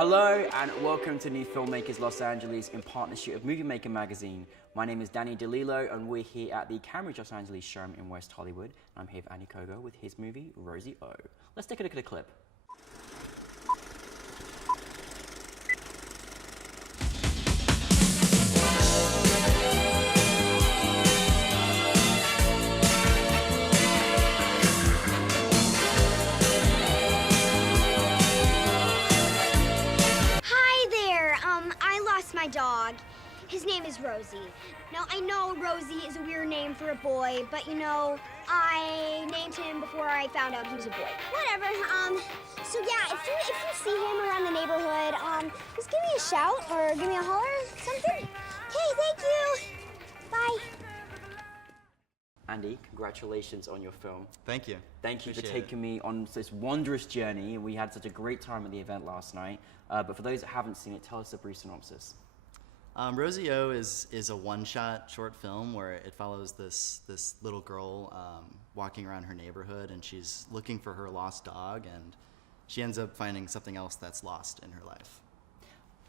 Hello and welcome to New Filmmakers Los Angeles in partnership with Movie Maker magazine. My name is Danny DeLillo and we're here at the Cambridge Los Angeles showroom in West Hollywood. I'm here with Andy Koeger with his movie Rosie O. Let's take a look at the clip. My dog. His name is Rosie. Now, I know Rosie is a weird name for a boy, but you know, I named him before I found out he was a boy. Whatever, so yeah, if you see him around the neighborhood, just give me a shout or give me a holler, something. Okay, thank you. Bye. Andy, congratulations on your film. Thank you. Thank you for taking me on this wondrous journey. We had such a great time at the event last night. But for those that haven't seen it, tell us a brief synopsis. Rosie O is a one-shot short film where it follows this little girl walking around her neighborhood, and she's looking for her lost dog, and she ends up finding something else that's lost in her life.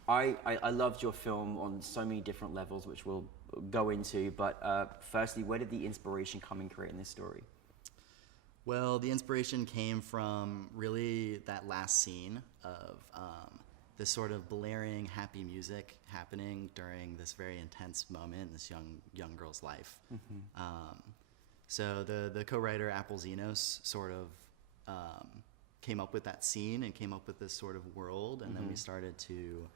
I loved your film on so many different levels, which we'll go into, but firstly, where did the inspiration come in creating this story? Well, the inspiration came from really that last scene of this sort of blaring, happy music happening during this very intense moment in this young girl's life. Mm-hmm. So the co-writer, Apple Zenos, sort of came up with that scene and came up with this sort of world, and then we started to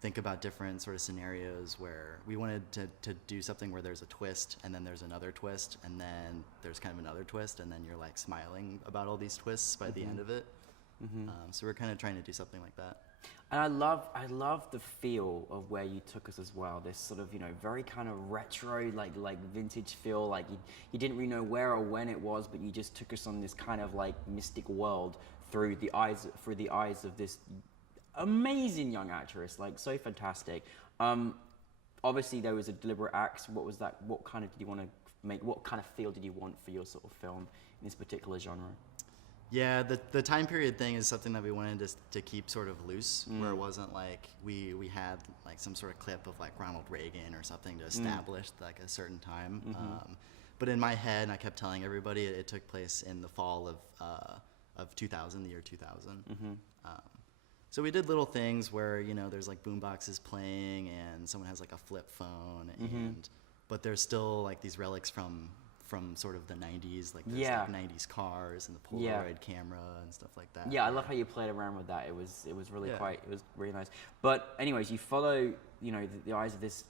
think about different sort of scenarios where we wanted to do something where there's a twist and then there's another twist and then there's kind of another twist and then you're like smiling about all these twists by the end of it. So we're kind of trying to do something like that. And I love the feel of where you took us as well. This sort of, very kind of retro, like vintage feel. Like you didn't really know where or when it was, but you just took us on this kind of like mystic world through the eyes of this amazing young actress, like so fantastic. Obviously there was a deliberate act. What was that? What kind of did you want to make? What kind of feel did you want for your sort of film in this particular genre? Yeah, the time period thing is something that we wanted to keep sort of loose, where it wasn't like we had like some sort of clip of like Ronald Reagan or something to establish like a certain time. But in my head, I kept telling everybody it took place in the fall of 2000, the year 2000. So we did little things where, there's like boom boxes playing and someone has like a flip phone, but there's still like these relics from sort of the 90s, like there's like 90s cars and the Polaroid camera and stuff like that. Yeah, I love how you played around with that. It was really it was really nice. But anyways, you follow, the eyes of this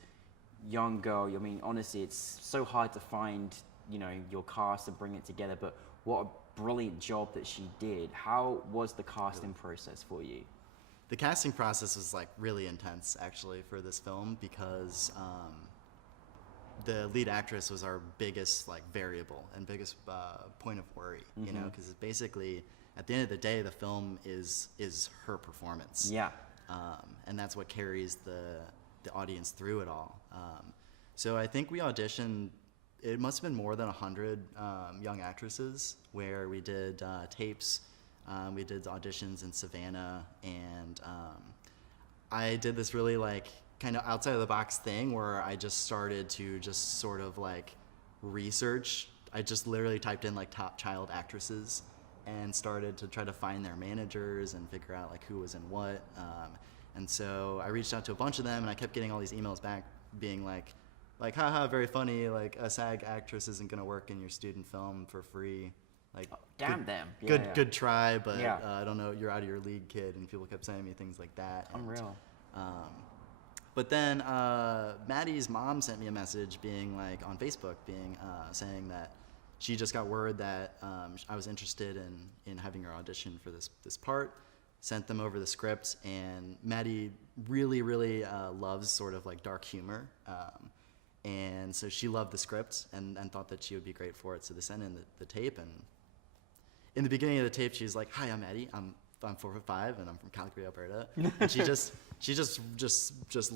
young girl. I mean, honestly, it's so hard to find, your cast and bring it together, but what a brilliant job that she did. How was the casting process for you? The casting process was like really intense actually for this film because the lead actress was our biggest like variable and biggest point of worry, because basically at the end of the day the film is her performance. Yeah. And that's what carries the audience through it all. So I think we auditioned, it must have been more than 100 young actresses where we did tapes. We did auditions in Savannah, and I did this really like kind of outside of the box thing where I just started to just sort of like research. I just literally typed in like top child actresses and started to try to find their managers and figure out like who was in what. And so I reached out to a bunch of them, and I kept getting all these emails back being like haha, very funny, like a SAG actress isn't gonna work in your student film for free. Like, damn them. Good try, but I don't know, you're out of your league, kid. And people kept sending me things like that. Unreal. But then Maddie's mom sent me a message being like on Facebook, saying that she just got word that I was interested in having her audition for this part. Sent them over the script, and Maddie really loves sort of like dark humor. And so she loved the script and thought that she would be great for it. So they sent in the tape, and in the beginning of the tape, she's like, "Hi, I'm Maddie. I'm 4'5" and I'm from Calgary, Alberta." And she just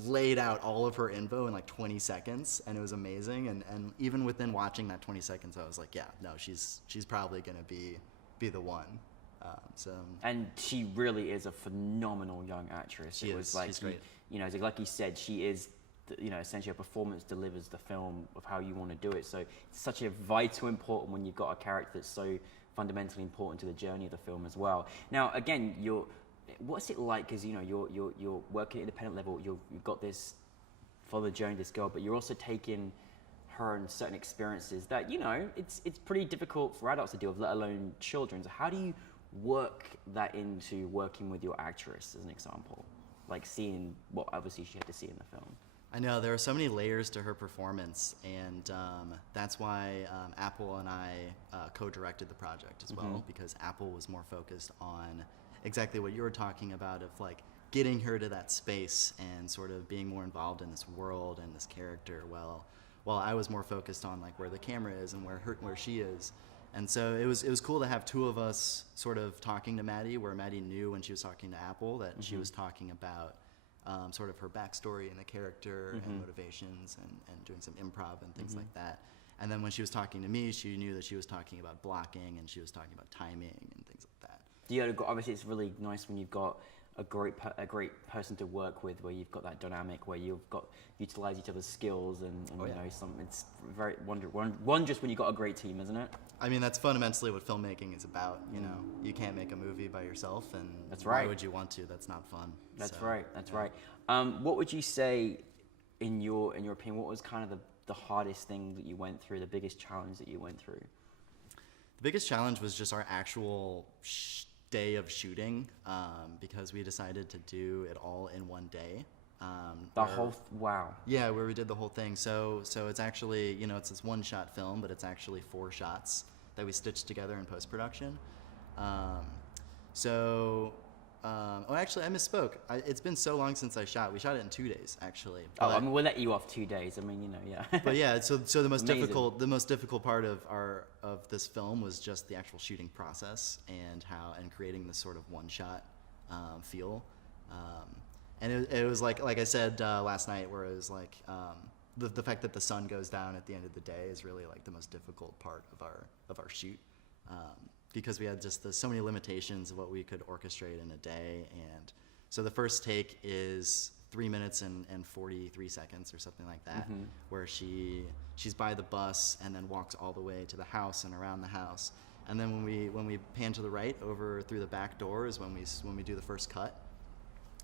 laid out all of her info in like 20 seconds, and it was amazing. And even within watching that 20 seconds, I was like, yeah, no, she's probably gonna be the one. And she really is a phenomenal young actress. She is. Like, She's great. You know, like you said, she is, you know, essentially a performance delivers the film of how you want to do it. So it's such a vital important when you've got a character that's so fundamentally important to the journey of the film as well. Now, again, what's it like? Because, you know, you're working at independent level. You've got this follow the journey of this girl, but you're also taking her and certain experiences that, you know, it's pretty difficult for adults to deal with, let alone children. So how do you work that into working with your actress, as an example? Like seeing what obviously she had to see in the film. I know, there are so many layers to her performance, and that's why Apple and I co-directed the project as well, because Apple was more focused on exactly what you were talking about, of like getting her to that space and sort of being more involved in this world and this character, while I was more focused on like where the camera is and where she is. And so it was cool to have two of us sort of talking to Maddie, where Maddie knew when she was talking to Apple that she was talking about sort of her backstory and the character and motivations and doing some improv and things like that. And then when she was talking to me, she knew that she was talking about blocking and she was talking about timing and things like that. Yeah, obviously it's really nice when you've got a great person to work with, where you've got that dynamic, where you've got utilize each other's skills and you know, it's very wondrous when you've got a great team, isn't it? I mean, that's fundamentally what filmmaking is about. You know, you can't make a movie by yourself, and that's right. Why would you want to? That's not fun. That's right. That's right. What would you say, in your opinion, what was kind of the hardest thing that you went through, the biggest challenge that you went through? The biggest challenge was just our actual day of shooting, because we decided to do it all in one day. Wow. Yeah, where we did the whole thing. So it's actually, you know, it's this one-shot film, but it's actually 4 shots that we stitched together in post-production. Actually, I misspoke. It's been so long since I shot. We shot it in 2 days, actually. I mean, we'll let you off 2 days. I mean, you know, yeah. But yeah, so the most Amazing. the most difficult part of this film was just the actual shooting process and creating this sort of one-shot feel. And it was like I said last night, where it was like the fact that the sun goes down at the end of the day is really like the most difficult part of our shoot, because we had just so many limitations of what we could orchestrate in a day. And so the first take is 3 minutes and 43 seconds or something like that, where she's by the bus and then walks all the way to the house and around the house. And then when we pan to the right over through the back door is when we do the first cut.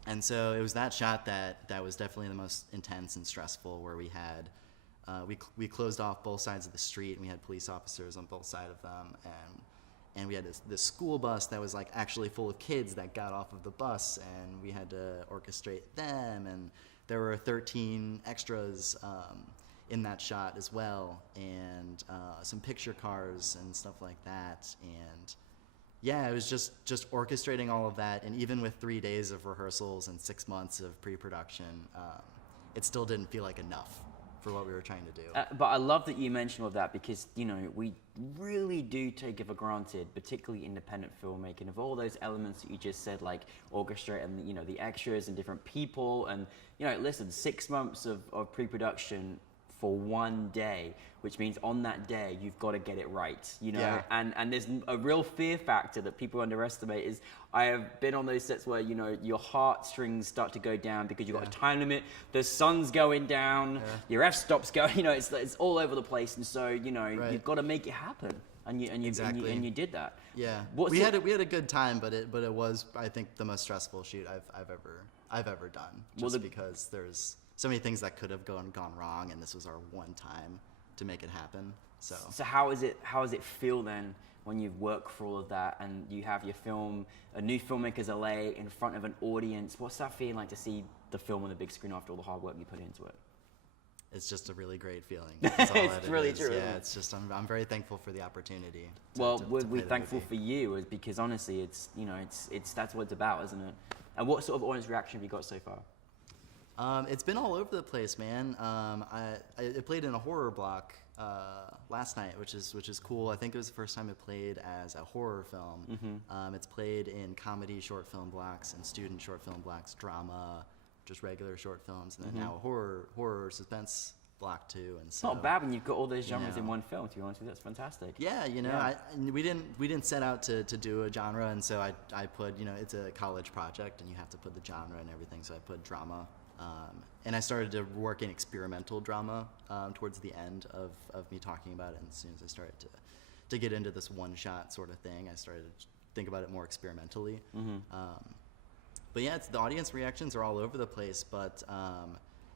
And so it was that shot that was definitely the most intense and stressful, where we had we closed off both sides of the street, and we had police officers on both sides of them, and we had this school bus that was like actually full of kids that got off of the bus, and we had to orchestrate them, and there were 13 extras in that shot as well, and some picture cars and stuff like that. And yeah, it was just orchestrating all of that, and even with 3 days of rehearsals and 6 months of pre-production, it still didn't feel like enough for what we were trying to do. But I love that you mentioned all that, because, you know, we really do take it for granted, particularly independent filmmaking, of all those elements that you just said, like orchestrate and, you know, the extras and different people. And, you know, listen, 6 months of pre-production for 1 day, which means on that day you've got to get it right, you know. Yeah. And there's a real fear factor that people underestimate. Is I have been on those sets where, you know, your heartstrings start to go down because you've got a time limit, the sun's going down, your f-stop's going, you know, it's all over the place. And so, you know, you've got to make it happen, and you did that. Yeah, we had a good time, but it was, I think, the most stressful shoot I've ever done, just because there's so many things that could have gone wrong, and this was our one time to make it happen. So how does it feel then when you've worked for all of that and you have your film, a NewFilmmakers LA, in front of an audience? What's that feeling like to see the film on the big screen after all the hard work you put into it? It's just a really great feeling. That's all It's that really it is. true. Yeah, it's just I'm very thankful for the opportunity. We're play the thankful movie. for you, because honestly, it's, you know, it's that's what it's about, isn't it? And what sort of audience reaction have you got so far? It's been all over the place, man. I played in a horror block last night, which is cool. I think it was the first time it played as a horror film. It's played in comedy short film blocks and student short film blocks, drama, just regular short films, and then now a horror suspense block too. And It's so not bad when you've got all those genres know. in one film, to be honest with you. That's fantastic. yeah, you know, Yeah. we didn't set out to do a genre, and so I put, you know, it's a college project, and you have to put the genre and everything. So I put drama, and I started to work in experimental drama towards the end of me talking about it. And as soon as I started to get into this one shot sort of thing, I started to think about it more experimentally. But yeah, the audience reactions are all over the place. But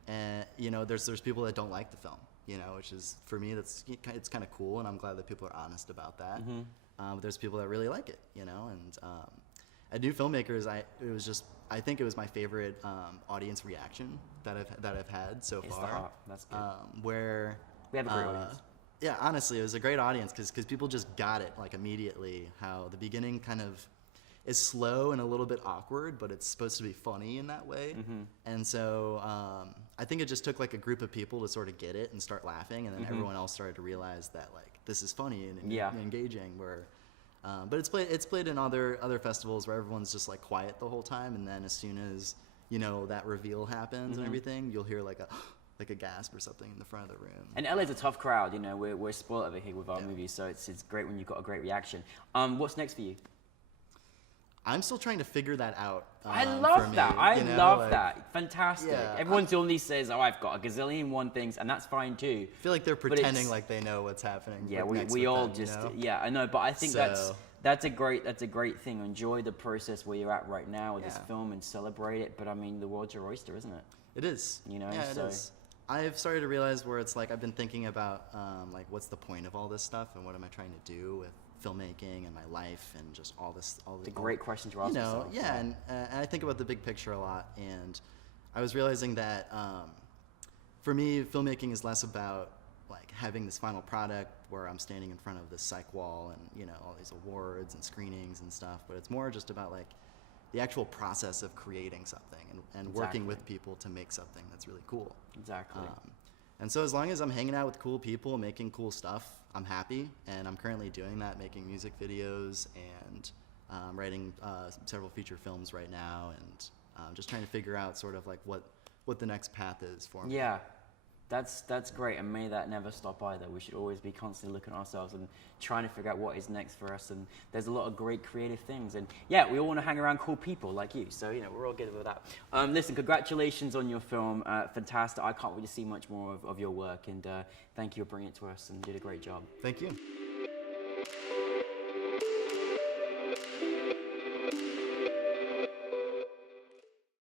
and you know, there's people that don't like the film, you know, which is, for me, it's kind of cool, and I'm glad that people are honest about that. But there's people that really like it, you know, and at New Filmmakers, I think it was my favorite audience reaction that I've had so It's far. the heart. That's good. Where We had a great audience. yeah, honestly, it was a great audience because people just got it like immediately. How the beginning kind of is slow and a little bit awkward, but it's supposed to be funny in that way. And so I think it just took like a group of people to sort of get it and start laughing, and then everyone else started to realize that like this is funny and Yeah. engaging. Where, but it's played in other festivals where everyone's just like quiet the whole time, and then as soon as, you know, that reveal happens and everything, you'll hear like a gasp or something in the front of the room. And LA's a tough crowd, you know, we're spoiled over here with our movies, so it's great when you've got a great reaction. What's next for you? I'm still trying to figure that out. I for love me, that. I you know, love like, that. Fantastic. Yeah, Everyone only says, "Oh, I've got a gazillion one things," and that's fine too. I feel like they're But it's- pretending like they know what's happening. Yeah, next we with all them, just you know? yeah, I know, but I think So- that's a great thing. Enjoy the process where you're at right now with this Yeah. film and celebrate it. But I mean, the world's your oyster, isn't it? It is. You know, yeah, it so- is. I've started to realize where it's like I've been thinking about like what's the point of all this stuff and what am I trying to do with filmmaking and my life and just all the It's a great question to ask you know, yourself. yeah, and I think about the big picture a lot, and I was realizing that for me, filmmaking is less about like having this final product where I'm standing in front of this psych wall and, you know, all these awards and screenings and stuff, but it's more just about like the actual process of creating something and working Exactly. with people to make something that's really cool. Exactly. And so as long as I'm hanging out with cool people, making cool stuff, I'm happy. And I'm currently doing that, making music videos and writing several feature films right now, and just trying to figure out sort of like what the next path is for me. Yeah, that's great, and may that never stop either. We should always be constantly looking at ourselves and trying to figure out what is next for us, and there's a lot of great creative things, and yeah, we all want to hang around cool people like you, so you know, we're all good with that. Listen, congratulations on your film, fantastic. I can't wait to see much more of your work, and thank you for bringing it to us, and you did a great job. Thank you.